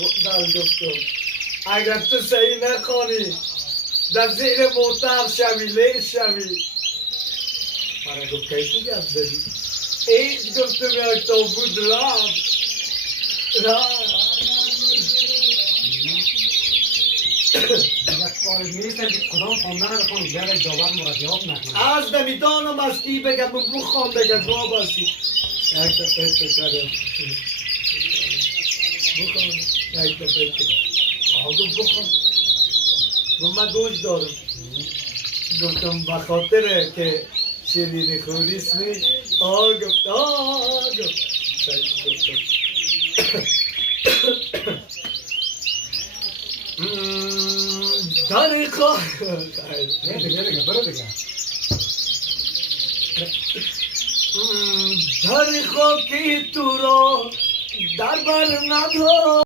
گفتم گفتم اگر تو صحیح نخوانی در زیر موتر شوی لیش شوی من گفت که تو گفت زدی این گفتم یا تو بود نیستن که کدام خواندن رو بخوان زیاد جواب مراجعات نکنن از نمیدانم از کی بگم بخوام بگم جواب هستی یک دفعه کردم بخوام یک دفعه آگو بخوام من گوش دارم گفتم بخاطره که شیرینی خوریست نی آگو گفتم داری خواه برو دیگه داری خواه که تو را در بر ندار